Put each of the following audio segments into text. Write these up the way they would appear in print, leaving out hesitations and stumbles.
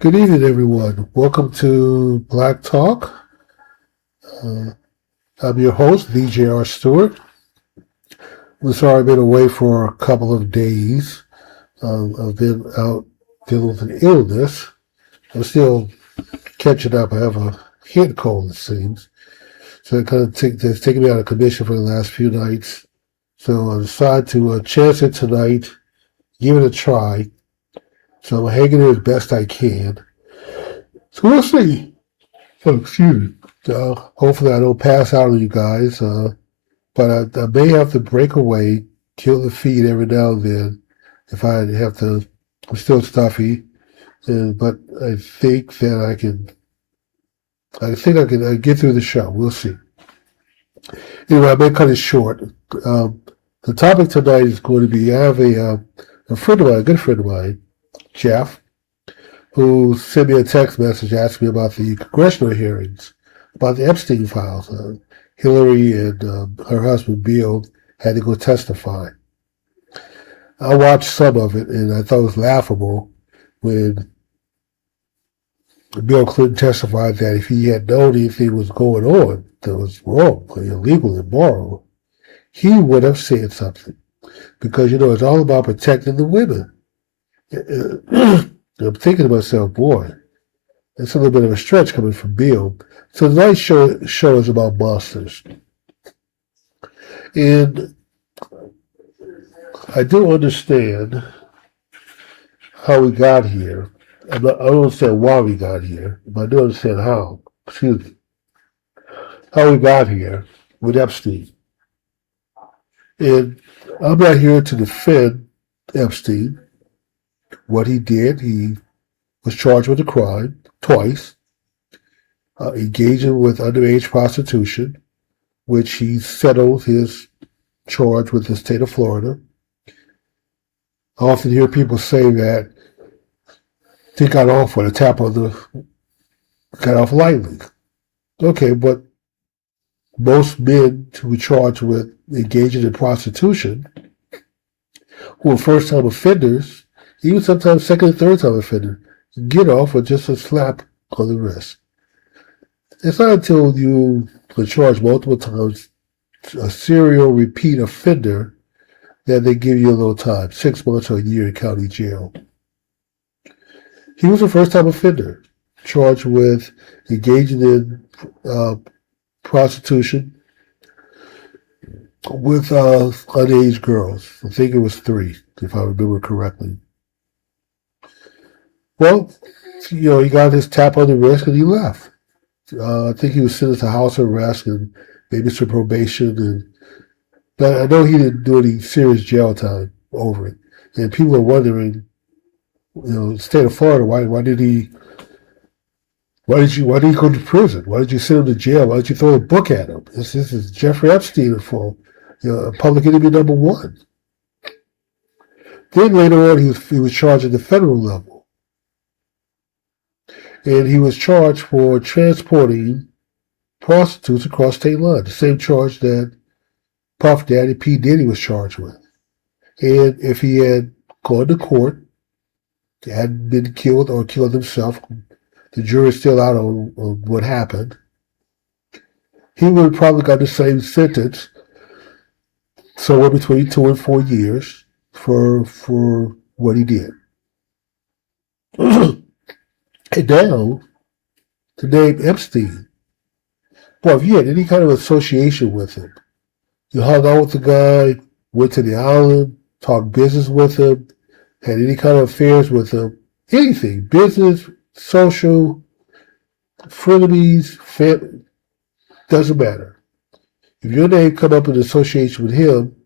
Good evening, everyone. Welcome to Black Talk. Uh, I'm your host, VJR Stewart. I'm sorry I've been away for a couple of days. I've been out dealing with an illness. I'm still catching up. I have a head cold, it seems. So it's taken me out of commission for the last few nights. So I decided to chance it tonight, give it a try. So I'm hanging in as best I can. So we'll see. Oh, excuse me. Hopefully I don't pass out on you guys. But I may have to break away, kill the feed every now and then if I have to. I'm still stuffy, but I think that I can. I get through the show. We'll see. Anyway, I may cut it short. The topic tonight is going to be I have a friend of mine, a good friend of mine, Jeff, who sent me a text message asking me about the congressional hearings, about the Epstein files. Hillary and her husband Bill had to go testify. I watched some of it and I thought it was laughable when Bill Clinton testified that if he had known anything was going on that was wrong, illegal, immoral, he would have said something. Because, it's all about protecting the women. I'm thinking to myself, boy, it's a little bit of a stretch coming from Bill. So tonight's show is about monsters. And I do understand how we got here. I don't understand why we got here, but I do understand how. Excuse me. How we got here with Epstein. And I'm not here to defend Epstein. What he did, he was charged with a crime twice, engaging with underage prostitution, which he settled his charge with the state of Florida. I often hear people say that he got off with a tap on got off lightly. Okay, but most men who are charged with engaging in prostitution, who are first-time offenders, even sometimes second and third-time offenders, get off with just a slap on the wrist. It's not until you are charged multiple times, a serial repeat offender, that they give you a little time, 6 months or a year in county jail. He was a first-time offender, charged with engaging in prostitution with underage girls. I think it was 3, if I remember correctly. Well, he got his tap on the wrist and he left. I think he was sentenced to house arrest and maybe some probation. But I know he didn't do any serious jail time over it. And people are wondering, the state of Florida, why did he go to prison? Why did you send him to jail? Why did you throw a book at him? This is Jeffrey Epstein for public enemy number 1. Then later on, he was charged at the federal level. And he was charged for transporting prostitutes across state lines, the same charge that Puff Daddy P. Diddy was charged with. And if he had gone to court, hadn't been killed or killed himself, the jury's still out on what happened, he would have probably got the same sentence, somewhere between 2 and 4 years for what he did. And now, the name Epstein, boy, if you had any kind of association with him, you hung out with the guy, went to the island, talked business with him, had any kind of affairs with him, anything, business, social, frenemies, family, doesn't matter. If your name come up in association with him,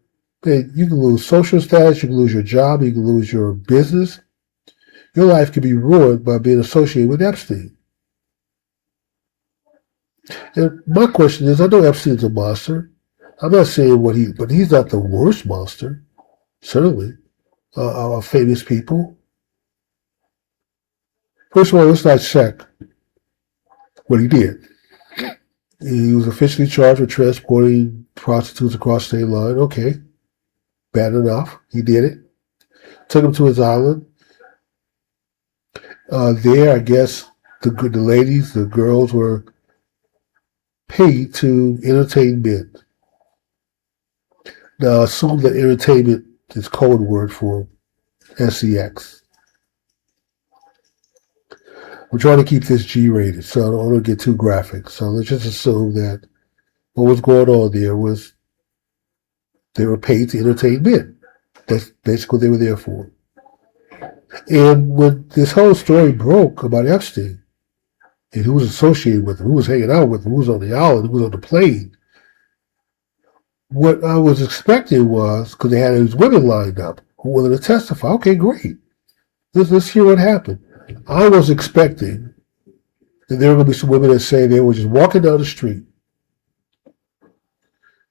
man, you can lose social status, you can lose your job, you can lose your business. Your life can be ruined by being associated with Epstein. And my question is, I know Epstein's a monster. I'm not saying but he's not the worst monster, certainly, of famous people. First of all, let's not check what he did. He was officially charged with transporting prostitutes across state line. Okay, bad enough. He did it. Took him to his island. there, I guess the ladies, the girls were paid to entertain men. Now, assume that entertainment is code word for sex. We're trying to keep this G-rated, so I don't want to get too graphic. So let's just assume that what was going on there was they were paid to entertain men. That's basically what they were there for. And when this whole story broke about Epstein, and who was associated with him, who was hanging out with him, who was on the island, who was on the plane, what I was expecting was, because they had these women lined up who wanted to testify. Okay, great. Let's hear what happened. I was expecting that there were going to be some women that say they were just walking down the street.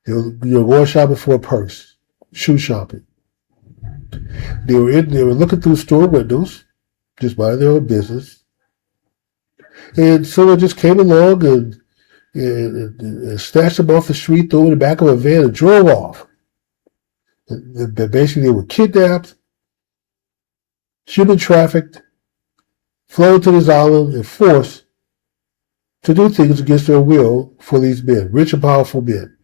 They were going shopping for a purse, shoe shopping. They were looking through store windows, just minding their own business. And someone just came along and snatched them off the street, threw them in the back of a van, and drove off. And basically, they were kidnapped, human trafficked, flown to this island, and forced to do things against their will for these men, rich and powerful men.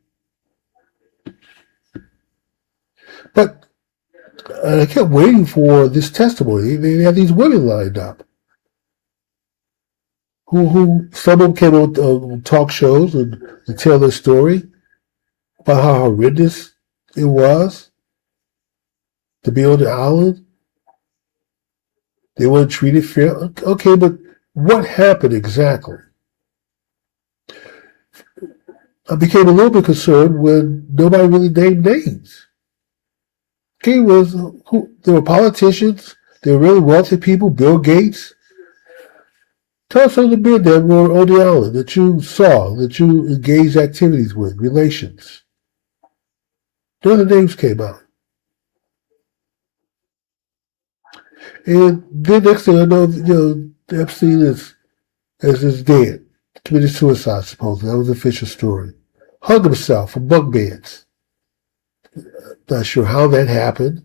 But I kept waiting for this testimony. They had these women lined up. Who some of them came on talk shows and tell their story about how horrendous it was to be on the island. They weren't treated fair. Okay, but what happened exactly? I became a little bit concerned when nobody really named names. Okay, there were politicians, there were really wealthy people, Bill Gates. Tell us some of the men that were on the island that you saw, that you engaged activities with, relations. None of the names came out. And then next thing I know, Epstein is dead. Committed suicide, supposedly. That was the official story. Hung himself from bunk beds. Not sure how that happened.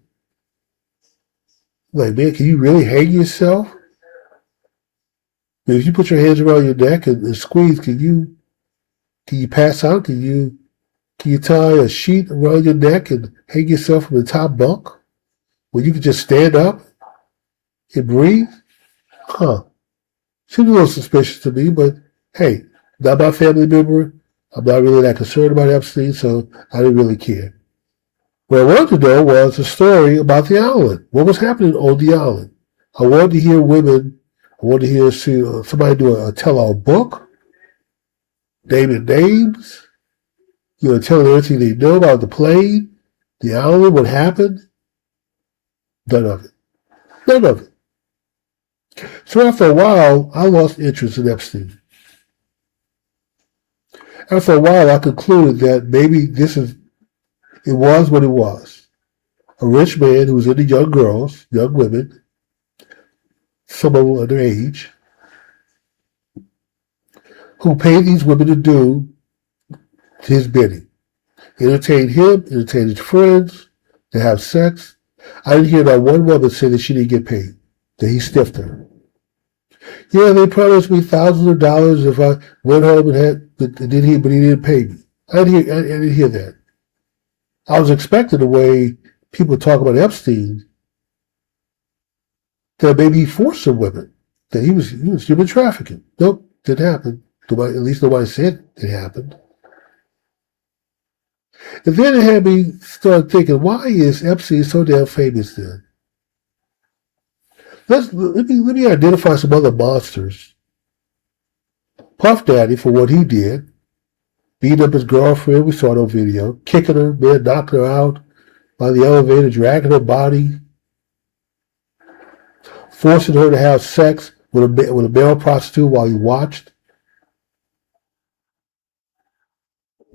Like, man, can you really hang yourself? If you put your hands around your neck and squeeze, can you pass out? Can you tie a sheet around your neck and hang yourself from the top bunk? Where you can just stand up and breathe? Seems a little suspicious to me, but hey, not my family member. I'm not really that concerned about Epstein, so I didn't really care. What I wanted to know was a story about the island. What was happening on the island? I wanted to hear women. I wanted to hear somebody do a tell-all book, naming names, telling everything they know about the plane, the island, what happened. None of it. None of it. So after a while, I lost interest in Epstein. After a while, I concluded that maybe it was what it was. A rich man who was into young girls, young women, some of them underage, who paid these women to do his bidding. Entertain him, entertain his friends, to have sex. I didn't hear that one woman say that she didn't get paid, that he stiffed her. Yeah, they promised me thousands of dollars if I went home but he didn't pay me. I didn't hear that. I was expecting the way people talk about Epstein, that maybe he forced some women, that he was human trafficking. Nope, didn't happen. At least nobody said it happened. And then it had me start thinking, why is Epstein so damn famous then? Let me identify some other monsters. Puff Daddy, for what he did, beating up his girlfriend, we saw it on video, kicking her, man, knocking her out by the elevator, dragging her body, forcing her to have sex with a male prostitute while he watched.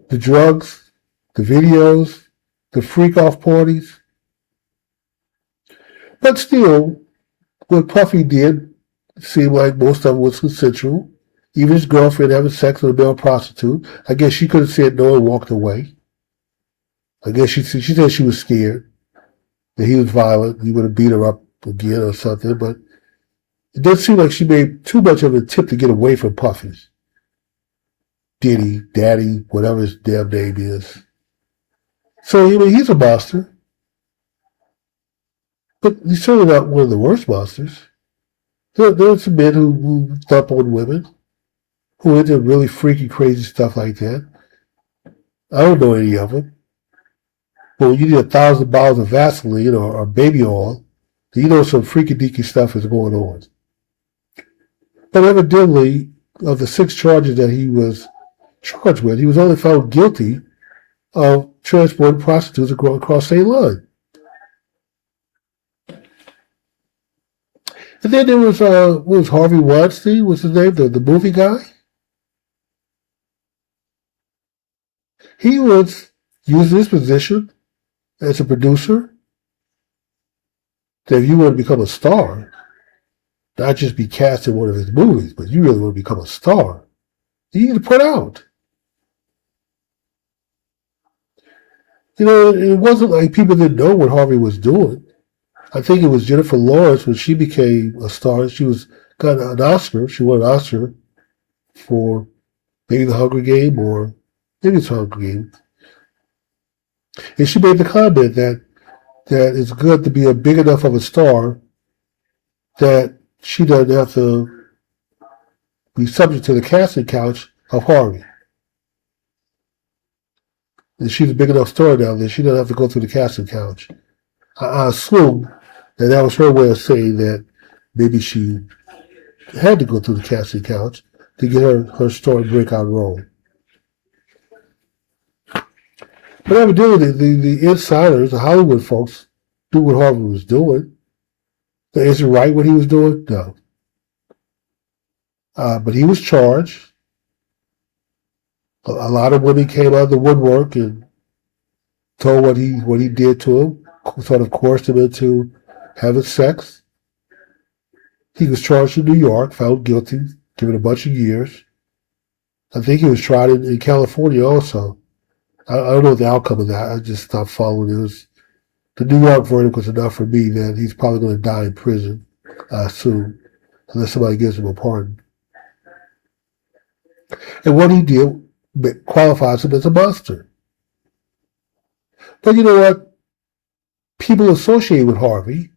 The drugs, the videos, the freak-off parties. But still, what Puffy did seemed like most of it was consensual. Even his girlfriend having sex with a male prostitute. I guess she could have said no and walked away. I guess she said she was scared that he was violent. He would have beat her up again or something. But It does seem like she made too much of an attempt to get away from Puffy. Diddy, Daddy, whatever his damn name is. So, he's a monster. But he's certainly not one of the worst monsters. There are some men who thump on women, who into really freaky, crazy stuff like that. I don't know any of them. But when you need 1,000 bottles of Vaseline or baby oil, some freaky deaky stuff is going on. But evidently, of the 6 charges that he was charged with, he was only found guilty of transporting prostitutes across state line. And then there was Harvey Weinstein, what's his name, the movie guy? He was using his position as a producer that if you want to become a star, not just be cast in one of his movies, but you really want to become a star, you need to put out. It wasn't like people didn't know what Harvey was doing. I think it was Jennifer Lawrence when she became a star. She got an Oscar. She won an Oscar for maybe The Hunger Game or maybe it's Hunger Game. And she made the comment that it's good to be a big enough of a star that she doesn't have to be subject to the casting couch of Harvey. And she's a big enough star now that she doesn't have to go through the casting couch. I assume that was her way of saying that maybe she had to go through the casting couch to get her story breakout role. But evidently, the insiders, the Hollywood folks, knew what Harvey was doing. Is it right what he was doing? No. But he was charged. A lot of women came out of the woodwork and told what he did to him, sort of coerced him into having sex. He was charged in New York, found guilty, given a bunch of years. I think he was tried in California also. I don't know the outcome of that. I just stopped following it. The New York verdict was enough for me that he's probably going to die in prison soon, unless somebody gives him a pardon. And what he did qualifies him as a monster. But you know what? People associated with Harvey,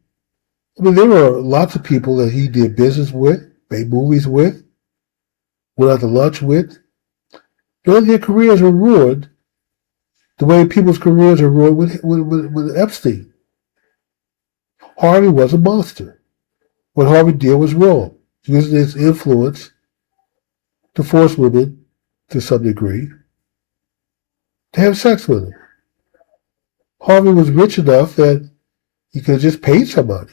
there were lots of people that he did business with, made movies with, went out to lunch with. Their careers were ruined the way people's careers are ruined with Epstein. Harvey was a monster. What Harvey did was wrong, using his influence to force women, to some degree, to have sex with him. Harvey was rich enough that he could have just paid somebody.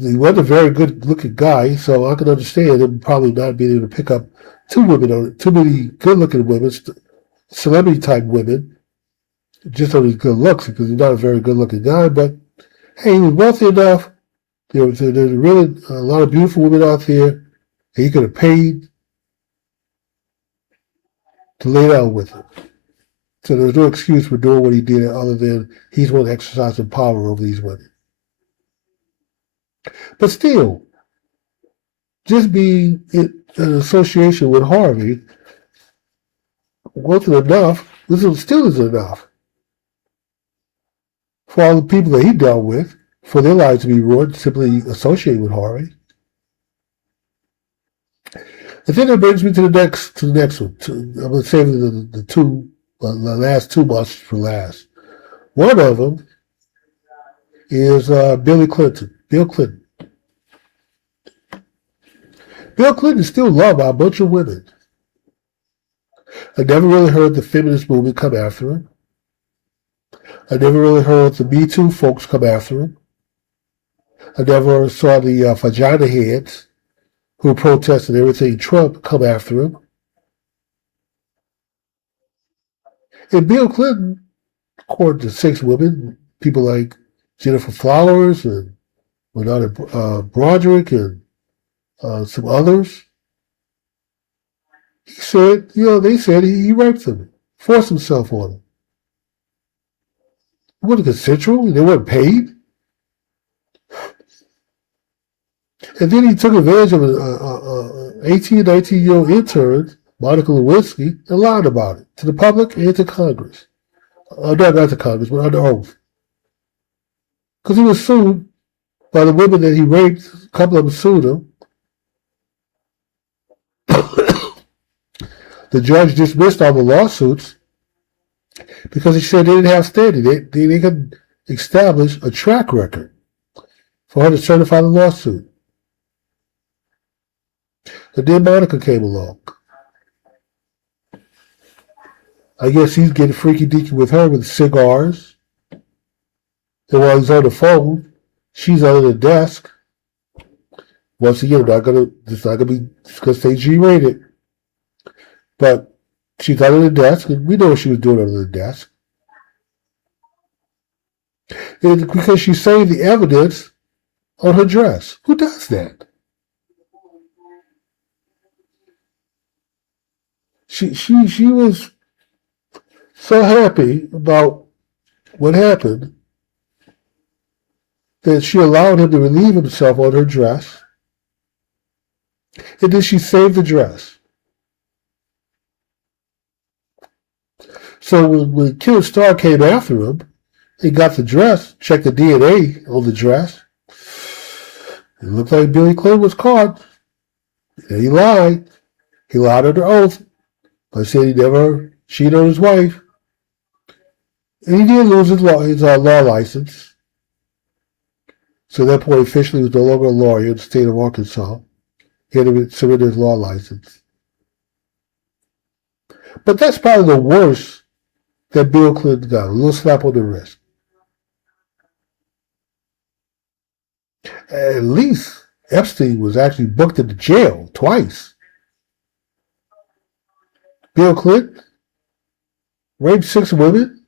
He wasn't a very good-looking guy, so I can understand him probably not being able to pick up too many good-looking women, celebrity-type women, just on his good looks, because he's not a very good-looking guy. But hey, he was wealthy enough. There's really a lot of beautiful women out there, and he could have paid to lay down with him. So there's no excuse for doing what he did other than he's one exercising power over these women. But still, just being in association with Harvey wasn't enough. This still isn't enough for all the people that he dealt with, for their lives to be ruined, simply associating with Harvey. And then that brings me to the next one. I'm going to save the last 2 months for last. One of them is Bill Clinton. Bill Clinton is still loved by a bunch of women. I never really heard the feminist movement come after him. I never really heard the Me Too folks come after him. I never saw the vagina heads who protested everything Trump come after him. And Bill Clinton, according to 6 women, people like Jennifer Flowers and Renata Broderick and some others, he said, they said he raped them, forced himself on them. It wasn't consensual. They weren't paid. And then he took advantage of an 18, 19-year-old intern, Monica Lewinsky, and lied about it to the public and to Congress. Not to Congress, but under oath. Because he was sued by the women that he raped. A couple of them sued him. The judge dismissed all the lawsuits because he said they didn't have standing. They could establish a track record for her to certify the lawsuit. And then Monica came along. I guess he's getting freaky deaky with her with cigars. And while he's on the phone, she's under the desk. Once again, it's not gonna stay G-rated. But she's under the desk, and we know what she was doing under the desk. And because she saved the evidence on her dress. Who does that? She was so happy about what happened that she allowed him to relieve himself on her dress. And then she saved the dress. So when Killer Starr came after him, he got the dress, checked the DNA on the dress. It looked like Billy Clinton was caught. And he lied. He lied under oath. But said he never cheated on his wife. And he did lose his law license. So at that point, officially, he was no longer a lawyer in the state of Arkansas. He had to surrender his law license. But that's probably the worst that Bill Clinton got, a little slap on the wrist. At least Epstein was actually booked into jail twice. Bill Clinton raped 6 women.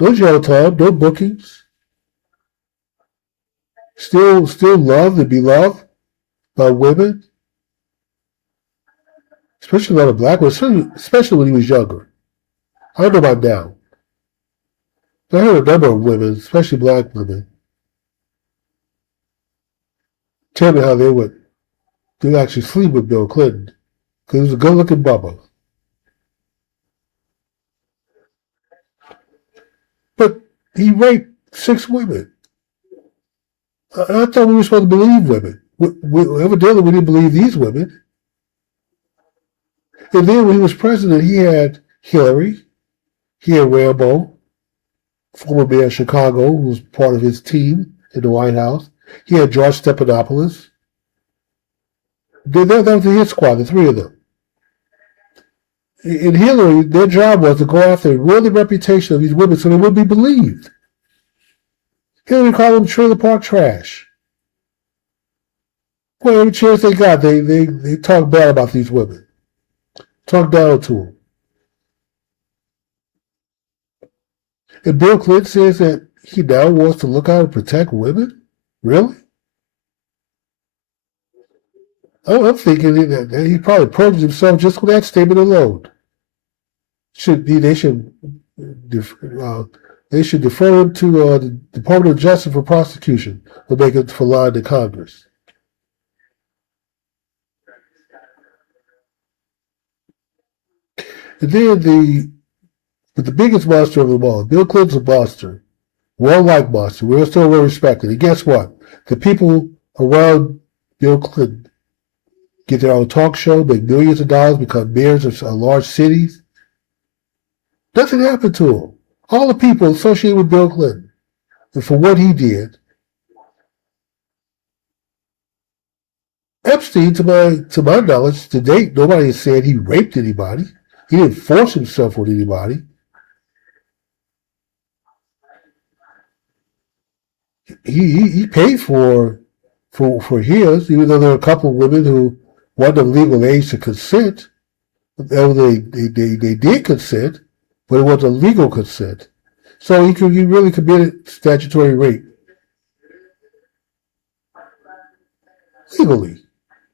No jail time, no bookings. Still loved and beloved by women. Especially a lot of black women, especially when he was younger. I don't know about now. But I heard a number of women, especially black women, tell me how they would actually sleep with Bill Clinton. Because he was a good-looking bubba. But he raped 6 women. I thought we were supposed to believe women. Evidently, we didn't believe these women. And then when he was president, he had Hillary, he had Rambo, former mayor of Chicago, who was part of his team in the White House. He had George Stephanopoulos. That was the hit squad, the 3 of them. In Hillary, their job was to go after and ruin the reputation of these women so they wouldn't be believed. Hillary called them trailer park trash. Well, every chance they got, they talked bad about these women. Talked down to them. And Bill Clinton says that he now wants to look out and protect women? Really? I'm thinking that he probably purged himself just with that statement alone. They should defer him to the Department of Justice for prosecution for lying to Congress. And then the biggest monster of them all, Bill Clinton's a monster, well-liked monster. We're still well respected. And guess what? The people around Bill Clinton get their own talk show, make millions of dollars, become mayors of large cities. Nothing happened to him. All the people associated with Bill Clinton, and for what he did. Epstein, to my knowledge, to date, nobody has said he raped anybody. He didn't force himself on anybody. He paid for his, even though there were a couple of women who wasn't of legal age to consent. They did consent, but it wasn't legal consent. So he really committed statutory rape. Legally.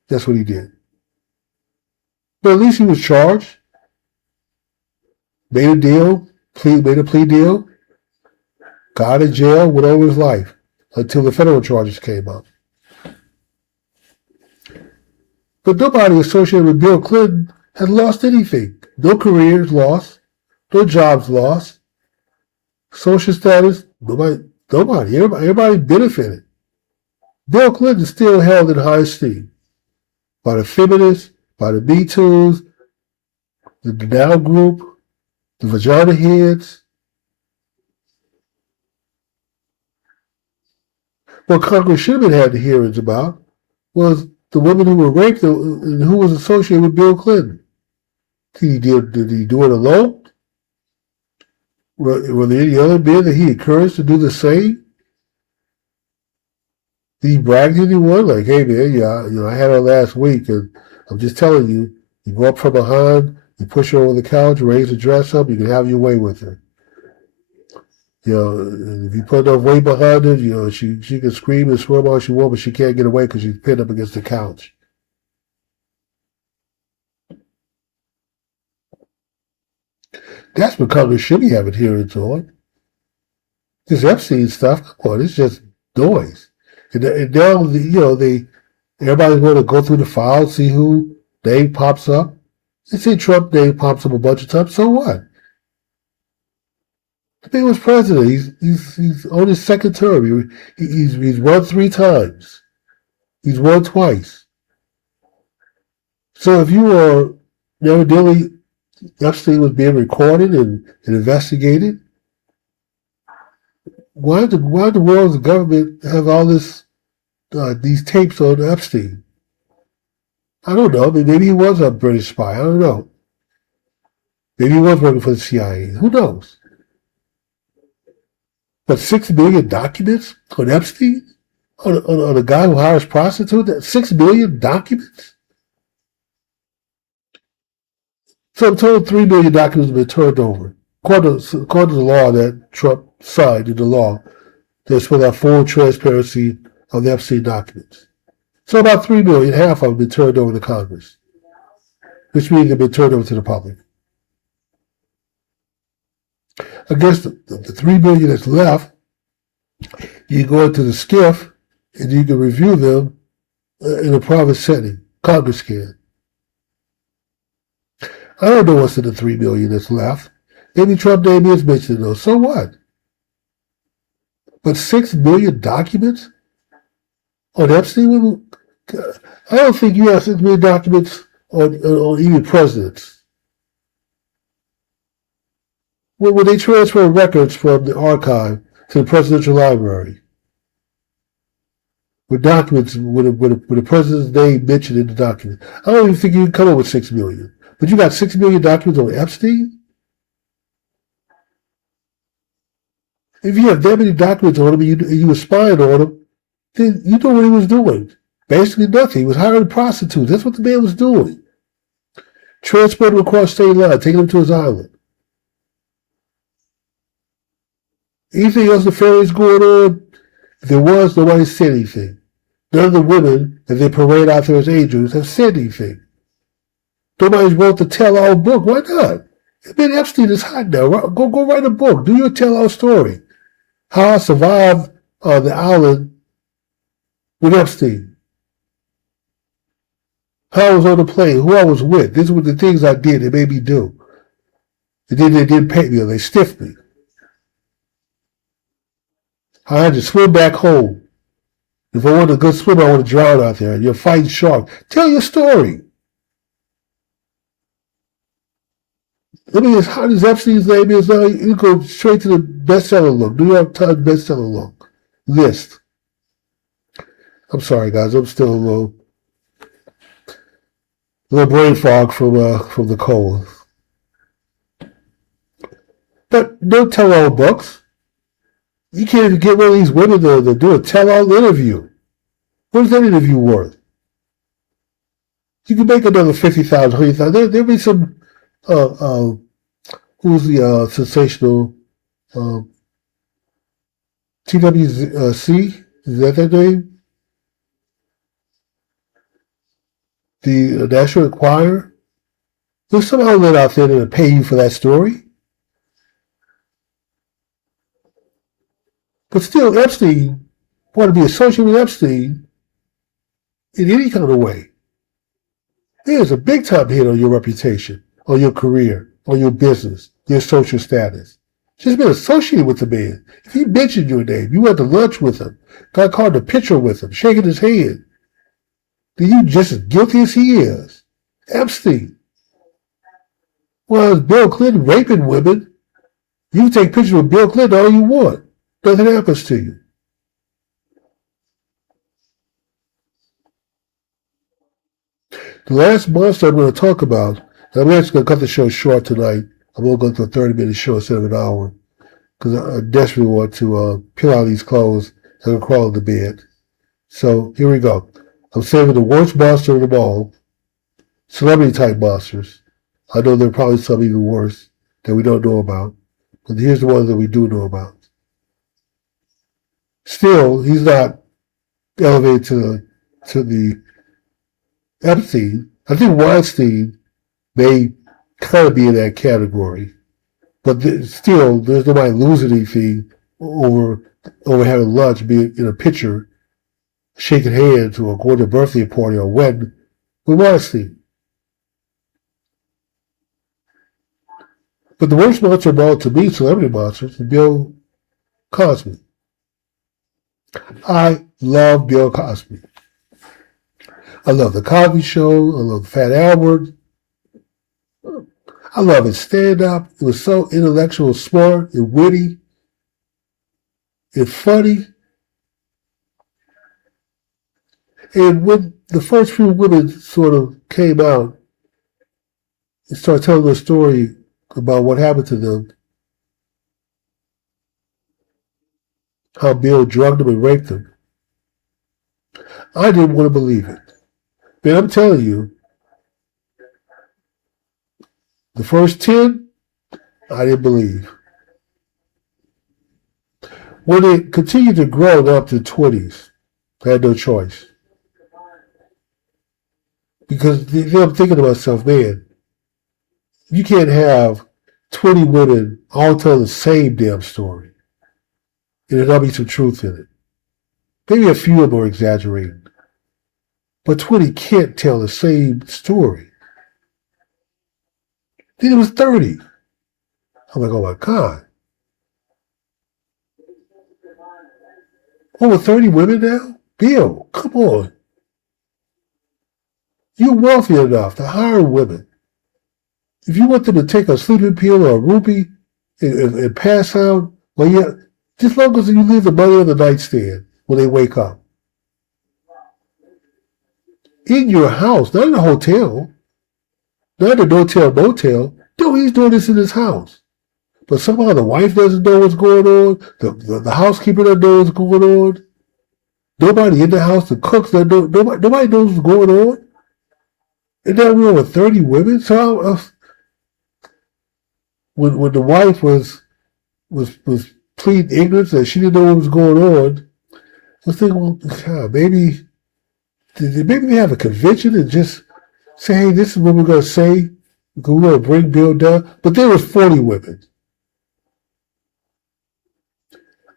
That's what he did. But at least he was charged. Made a plea deal. Got out of jail, went over his life until the federal charges came up. But nobody associated with Bill Clinton has lost anything. No careers lost, no jobs lost, social status, nobody. Everybody benefited. Bill Clinton is still held in high esteem by the feminists, by the Me Too's, the Now Group, the Vagina Heads. What Congress should have had the hearings about was the women who were raped and who was associated with Bill Clinton. Did he do it alone? Were there any other men that he encouraged to do the same? Did he brag to anyone? Like, hey man, yeah, I had her last week, and I'm just telling you, you go up from behind, you push her over the couch, raise the dress up, you can have your way with her. If you put enough weight behind her, she can scream and swerve all she wants, but she can't get away because she's pinned up against the couch. That's what Congress should be having hearings on. This Epstein stuff, come on, it's just noise. And now, everybody's going to go through the files, see who name pops up. They see Trump name pops up a bunch of times, so what? The man was president. He's on his second term. He's run 3 times. He's won twice. So if you are evidently Epstein was being recorded and investigated, why the world's government have all these tapes on Epstein? I don't know. Maybe he was a British spy. I don't know. Maybe he was working for the CIA. Who knows? But 6 million documents on Epstein? On a guy who hires prostitutes? 6 million documents? So I'm told 3 million documents have been turned over. According to the law that Trump signed into law, there's for that full transparency of the Epstein documents. So about 3 million, half of them have been turned over to Congress, which means they've been turned over to the public. I guess the 3 million that's left, you go into the SCIF and you can review them in a private setting. Congress can. I don't know what's in the 3 million that's left. Maybe Trump name is mentioned those. So what? But 6 million documents on Epstein? I don't think you have 6 million documents on even presidents. When they transfer records from the archive to the presidential library, with documents with the president's name mentioned in the document, I don't even think you can come up with 6 million. But you got 6 million documents on Epstein? If you have that many documents on him and you were spying on him, then you know what he was doing. Basically nothing. He was hiring prostitutes. That's what the man was doing. Transporting them across state line, taking them to his island. Anything else nefarious going on? If there was, nobody said anything. None of the women that they parade out there as angels have said anything. Nobody's wrote the tell-all book. Why not? I mean, Epstein is hot now. Go write a book. Do your tell-all story. How I survived on the island with Epstein. How I was on the plane. Who I was with. These were the things I did that made me do. And then they didn't pay me or they stiffed me. I had to swim back home. If I wanted a good swimmer, I would have drowned out there. You're fighting sharks. Tell your story. I mean, as hot as Epstein's name is now, you go straight to the bestseller look. New York Times bestseller list. I'm sorry, guys. I'm still a little brain fog from the cold. But no tell-all books. You can't even get one of these women to do a tell-all interview. What is that interview worth? You can make another 50,000, 100,000. There'll be some. Who's the sensational TWC? Is that their name? The National Enquirer? There's some outlet out there that'll pay you for that story. But still, Epstein, want to be associated with Epstein in any kind of way. There's a big time hit on your reputation, on your career, on your business, your social status. Just been associated with the man. If he mentioned your name, you went to lunch with him, got caught in a picture with him, shaking his hand, then you just as guilty as he is. Epstein. Well, it's Bill Clinton raping women. You can take pictures with Bill Clinton all you want. Nothing happens to you. The last monster I'm going to talk about, and I'm actually going to cut the show short tonight. I'm only going to do a 30-minute show instead of an hour because I desperately want to peel out these clothes and crawl into bed. So here we go. I'm saving the worst monster of them all, celebrity-type monsters. I know there are probably some even worse that we don't know about, but here's the ones that we do know about. Still, he's not elevated to the Epstein. I think Weinstein may kind of be in that category, but still, there's nobody losing anything over having lunch, being in a picture, shaking hands, or going to a birthday party or wedding with Weinstein. But the worst monster of all to me, celebrity monsters, is Bill Cosby. I love Bill Cosby. I love The Cosby Show. I love Fat Albert. I love his stand-up. It was so intellectual, smart, and witty, and funny. And when the first few women sort of came out and started telling their story about what happened to them, how Bill drugged them and raped them, I didn't want to believe it. But I'm telling you, the first 10, I didn't believe. When it continued to grow up to the 20s, I had no choice. Because then I'm thinking to myself, man, you can't have 20 women all telling the same damn story. And there'll not be some truth in it. Maybe a few of them are exaggerating. But 20 can't tell the same story. Then it was 30. I'm like, oh my God. Over 30 women now? Bill, come on. You're wealthy enough to hire women. If you want them to take a sleeping pill or a rupee and pass out, well, yeah, just as long as you leave the money on the nightstand when they wake up. In your house, not in a hotel, not in a hotel motel. No, he's doing this in his house. But somehow the wife doesn't know what's going on. The housekeeper doesn't know what's going on. Nobody in the house, the cooks doesn't know. Nobody knows what's going on. And now we're with 30 women. So when the wife was pleading ignorance that she didn't know what was going on, I was thinking, well, God, maybe they have a convention and just say, hey, this is what we're going to say. We're going to bring Bill down. But there was 40 women.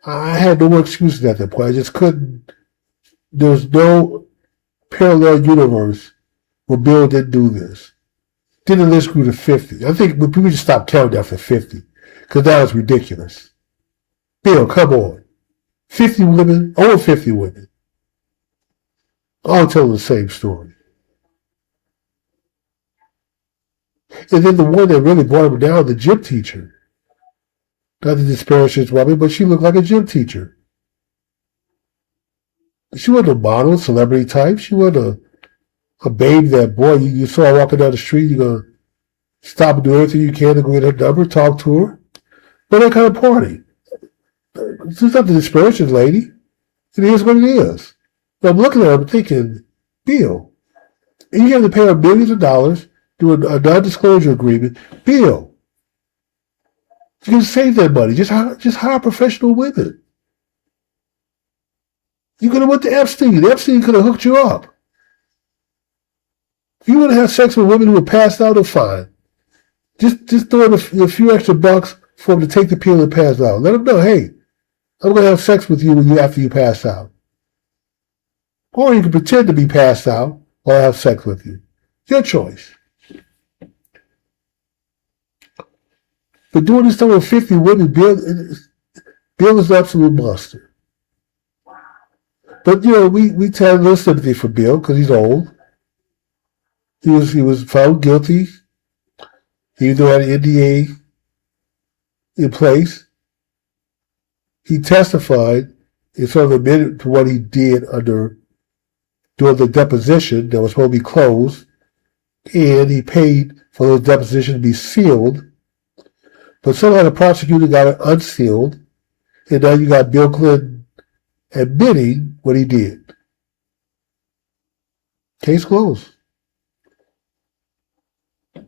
I had no more excuses at that point. I just couldn't. There was no parallel universe where Bill didn't do this. Then the list grew to 50. I think people just stopped counting after 50 because that was ridiculous. Bill, come on. 50 women, over 50 women, all telling the same story. And then the one that really brought him down, the gym teacher. Not to disparage his woman, but she looked like a gym teacher. She wasn't a model, celebrity type. She wasn't a babe that, boy, you saw her walking down the street, you're going to stop and do everything you can to go get her number, talk to her. But that kind of party. It's not to disparage this lady. It is what it is. But I'm looking at her, I'm thinking, Bill, and you have to pay her millions of dollars, do a non-disclosure agreement. Bill, you can save that money. Just hire professional women. You could have went to Epstein. Epstein could have hooked you up. If you want to have sex with women who are passed out, or fine. Just throw in a few extra bucks for them to take the pill and pass out. Let them know, hey, I'm going to have sex with you after you pass out. Or you can pretend to be passed out while I have sex with you. Your choice. But doing this stuff with 50 women, Bill is an absolute monster. But, we have a little sympathy for Bill because he's old. He was found guilty. He had an NDA in place. He testified and sort of admitted to what he did during the deposition that was supposed to be closed, and he paid for the deposition to be sealed. But somehow the prosecutor got it unsealed, and now you got Bill Clinton admitting what he did. Case closed.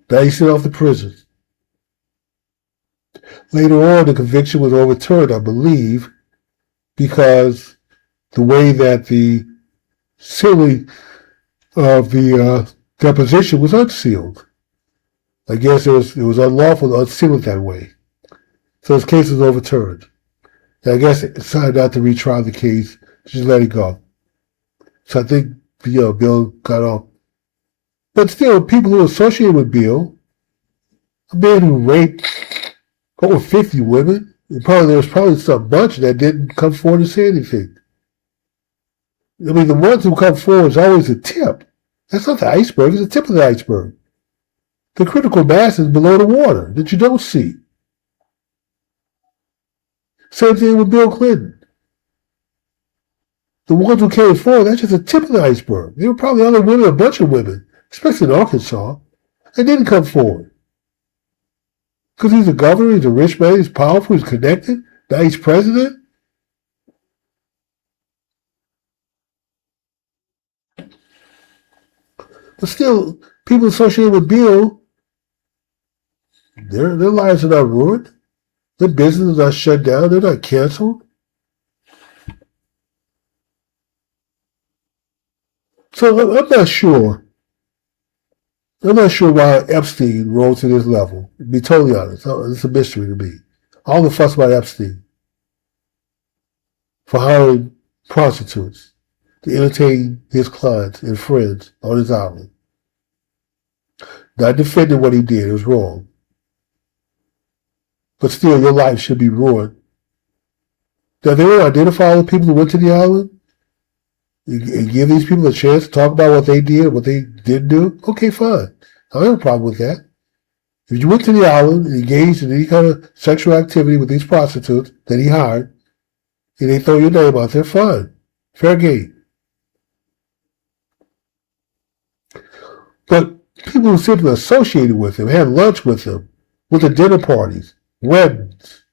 Now he's sent off to prison. Later on, the conviction was overturned, I believe, because the way that the sealing of the deposition was unsealed. I guess it was unlawful to unseal it that way. So his case was overturned. And I guess it decided not to retry the case, just let it go. So I think, Bill got off. But still, people who associate with Bill, a man who raped over 50 women, there was probably some bunch that didn't come forward and say anything. I mean, the ones who come forward is always a tip. That's not the iceberg, it's the tip of the iceberg. The critical mass is below the water that you don't see. Same thing with Bill Clinton. The ones who came forward, that's just the tip of the iceberg. There were probably other women, a bunch of women, especially in Arkansas, that didn't come forward. Because he's a governor, he's a rich man, he's powerful, he's connected, now he's president. But still, people associated with Bill, their lives are not ruined. Their business is not shut down. They're not canceled. So I'm not sure. I'm not sure why Epstein rose to this level. To be totally honest, it's a mystery to me. All the fuss about Epstein for hiring prostitutes to entertain his clients and friends on his island. Not defending what he did, it was wrong. But still, your life should be ruined. Now, they will identify all the people who went to the island and give these people a chance to talk about what they did, what they didn't do. Okay, fine. I don't have a problem with that. If you went to the island and engaged in any kind of sexual activity with these prostitutes that he hired, and they throw your name out there, fine. Fair game. But people who simply associated with him, had lunch with him, went to dinner parties, weddings,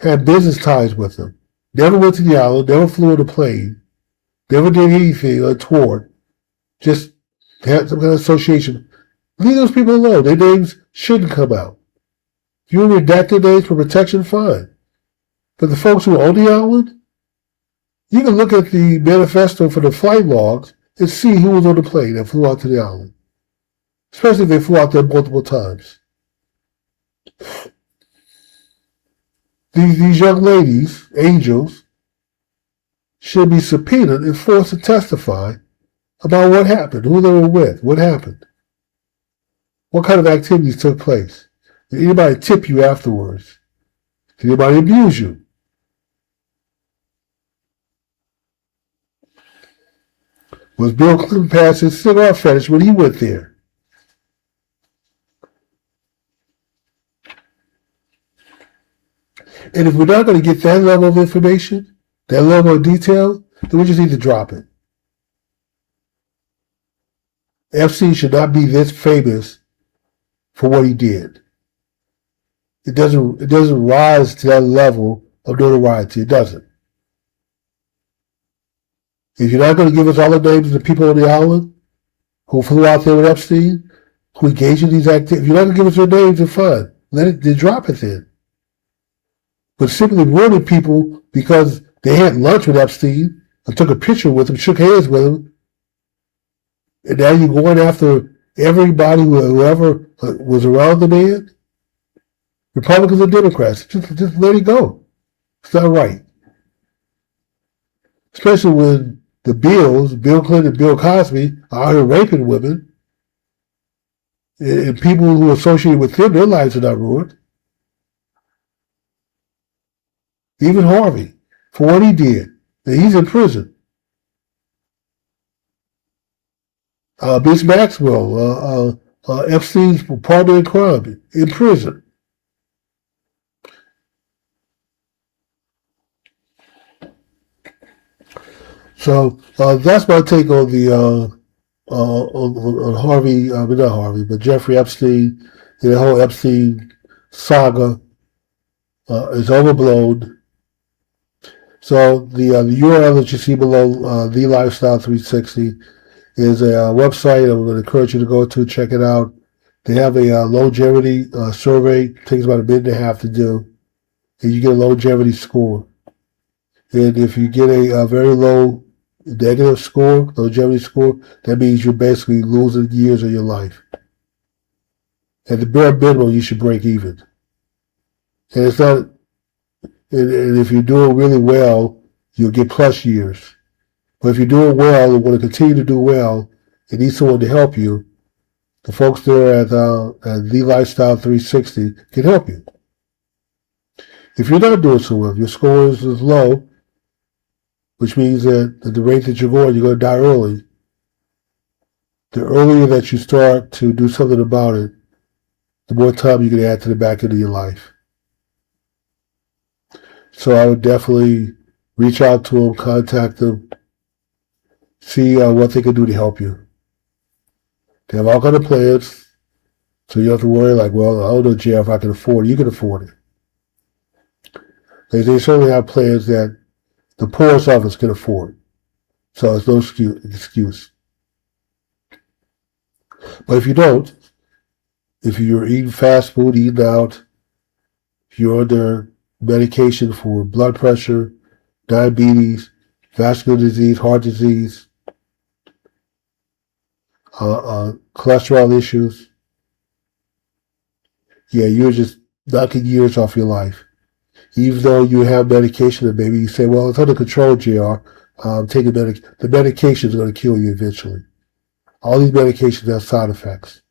had business ties with him, never went to the island, never flew on a plane, never did anything untoward, just had some kind of association. Leave those people alone. Their names shouldn't come out. If you redact their names for protection, fine. But the folks who own the island, you can look at the manifesto for the flight logs and see who was on the plane that flew out to the island. Especially if they flew out there multiple times. These young ladies, angels, should be subpoenaed and forced to testify about what happened, who they were with, what happened, what kind of activities took place. Did anybody tip you afterwards? Did anybody abuse you? Was Bill Clinton past his cigar fetish when he went there? And if we're not going to get that level of information, that level of detail, then we just need to drop it. Epstein should not be this famous for what he did. It doesn't rise to that level of notoriety. It doesn't. If you're not going to give us all the names of the people on the island who flew out there with Epstein, who engaged in these activities, if you're not going to give us their names, then fine. Then drop it then. But simply ruining people because they had lunch with Epstein and took a picture with him, shook hands with him, and now you're going after everybody, whoever was around the man, Republicans and Democrats. Just let it go. It's not right. Especially when the Bill Clinton and Bill Cosby, are out here raping women And people who associate with him, their lives are not ruined. Even Harvey, for what he did, and he's in prison. Miss Maxwell, Epstein's partner in crime, in prison. So that's my take on the on Harvey, not Harvey, but Jeffrey Epstein. The whole Epstein saga is overblown. So the URL that you see below, The Lifestyle 360, is a website I'm going to encourage you to go to, check it out. They have a longevity survey. It takes about a minute and a half to do, and you get a longevity score. And if you get a very low negative score, longevity score, that means you're basically losing years of your life. At the bare minimum, you should break even. And it's not, and if you're doing really well, you'll get plus years. But if you're doing well and want to continue to do well and need someone to help you, the folks there at The Lifestyle 360 can help you. If you're not doing so well, if your score is low, which means that at the rate that you're going to die early. The earlier that you start to do something about it, the more time you can add to the back end of your life. So I would definitely reach out to them, contact them, see what they can do to help you. They have all kinds of plans, so you don't have to worry like, well, I don't know, Jeff, if I can afford it. You can afford it. They certainly have plans that the poorest of us can afford. So it's no excuse. But if you don't, if you're eating fast food, eating out, if you're under medication for blood pressure, diabetes, vascular disease, heart disease, cholesterol issues, yeah, you're just knocking years off your life. Even though you have medication, and maybe you say, well, it's under control, JR. Taking the medication is going to kill you eventually. All these medications have side effects.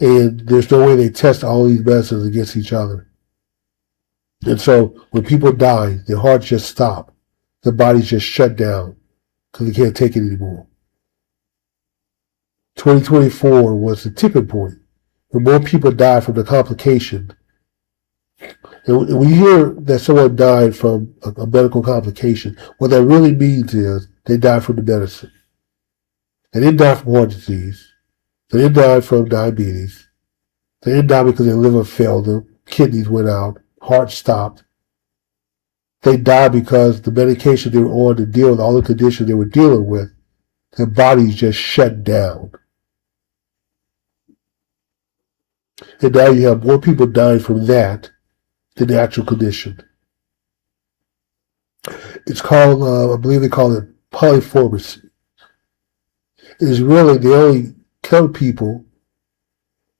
And there's no way they test all these medicines against each other. And so when people die, their hearts just stop. Their bodies just shut down because they can't take it anymore. 2024 was the tipping point where more people died from the complication. And when you hear that someone died from a medical complication, what that really means is they died from the medicine. They didn't die from heart disease. They didn't die from diabetes. They didn't die because their liver failed them, kidneys went out, heart stopped. They died because the medication they were on to deal with all the conditions they were dealing with, their bodies just shut down. And now you have more people dying from that than the actual condition. It's called, I believe they call it polypharmacy. It is really they only kill people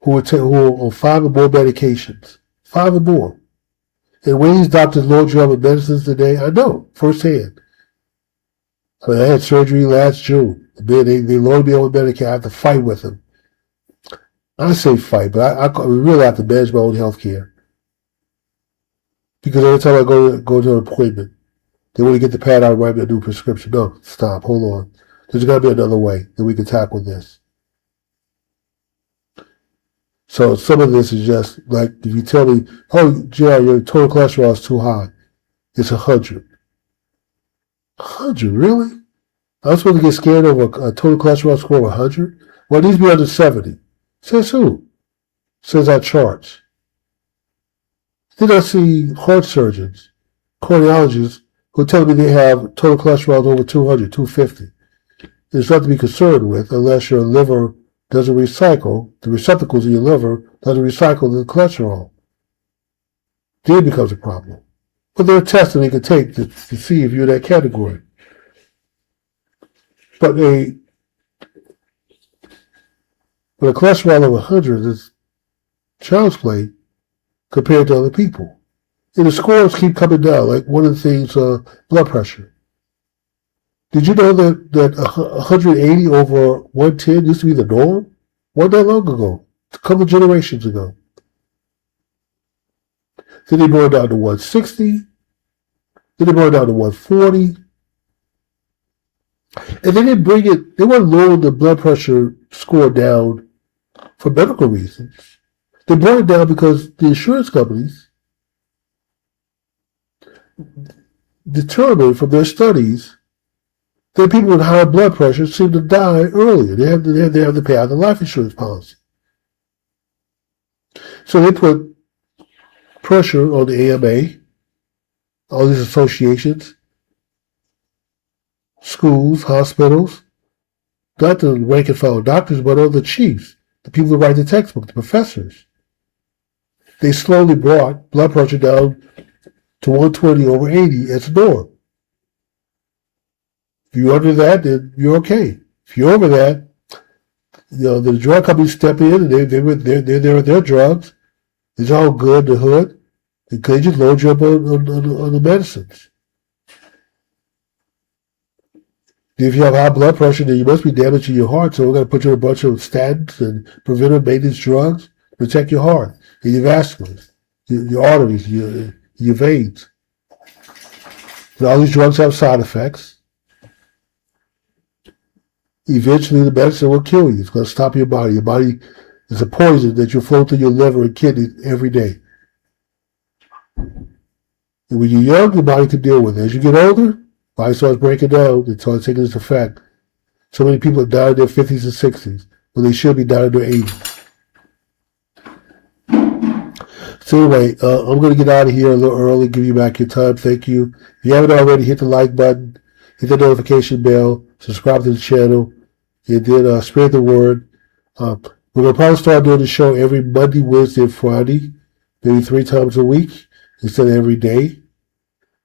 who are on 5 or more medications. 5 or more. And when these doctors load you up with medicines today, I know firsthand. I mean, I had surgery last June. They loaded me up with medication. I have to fight with them. I say fight, but I really have to manage my own health care. Because every time I go to an appointment, they want to get the pad out and write me a new prescription. No, stop, hold on. There's got to be another way that we can tackle this. So some of this is just like if you tell me, oh, Jerry, your total cholesterol is too high. It's 100. 100, really? I'm supposed to get scared over a total cholesterol score of 100? Well, it needs to be under 70. Says who? Says our charts. Then I see heart surgeons, cardiologists, who tell me they have total cholesterol over 200, 250. There's nothing to be concerned with unless your liver doesn't recycle, the receptacles in your liver doesn't recycle the cholesterol. Then it becomes a problem. But there are tests that they can take to see if you're in that category. But a cholesterol of 100 is child's play compared to other people. And the scores keep coming down, like one of the things, blood pressure. Did you know that 180 over 110 used to be the norm? Wasn't that long ago. A couple of generations ago. Then they brought it down to 160. Then they brought it down to 140. And they didn't bring it, they weren't lowering the blood pressure score down for medical reasons. They brought it down because the insurance companies determined from their studies that people with high blood pressure seem to die earlier. They have to pay out the life insurance policy. So they put pressure on the AMA, all these associations, schools, hospitals, not the rank and file doctors, but on the chiefs, the people who write the textbook, the professors. They slowly brought blood pressure down to 120 over 80 as a norm. If you're under that, then you're okay. If you're over that, the drug companies step in and they're with their drugs. It's all good in the hood. They just load you up on the medicines. If you have high blood pressure, then you must be damaging your heart. So we're going to put you on a bunch of statins and preventive maintenance drugs to protect your heart and your vasculars, your arteries, your veins. And all these drugs have side effects. Eventually, the medicine will kill you. It's going to stop your body. Your body is a poison that you flow through your liver and kidney every day. And when you're young, your body can deal with it. As you get older, body starts breaking down and starts taking its effect. So many people have died in their 50s and 60s when they should be dying in their 80s. So anyway, I'm going to get out of here a little early, give you back your time. Thank you. If you haven't already, hit the like button, hit the notification bell, subscribe to the channel, and then spread the word. We're going to probably start doing the show every Monday, Wednesday, and Friday, maybe 3 times a week instead of every day.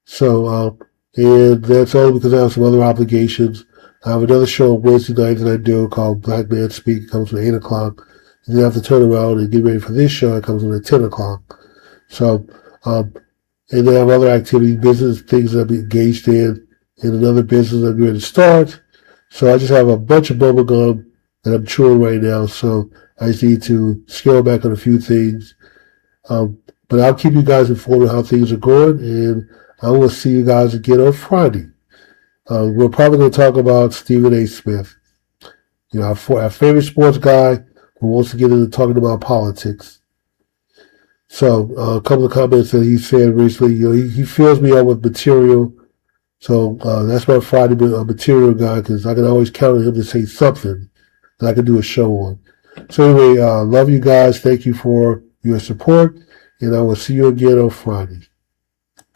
So, and that's only because I have some other obligations. I have another show on Wednesday night that I do called Black Man Speak. It comes from 8 o'clock. And then I have to turn around and get ready for this show. It comes on at 10 o'clock. So, and then I have other activities, business things that I'm engaged in another business I'm going to start. So I just have a bunch of bubble gum that I'm chewing right now. So I just need to scale back on a few things. But I'll keep you guys informed of how things are going, and I will see you guys again on Friday. We're probably going to talk about Stephen A. Smith, our favorite sports guy who wants to get into talking about politics. So a couple of comments that he said recently, he fills me up with material. So that's my Friday material guy, because I can always count on him to say something that I can do a show on. So anyway, love you guys. Thank you for your support, and I will see you again on Friday.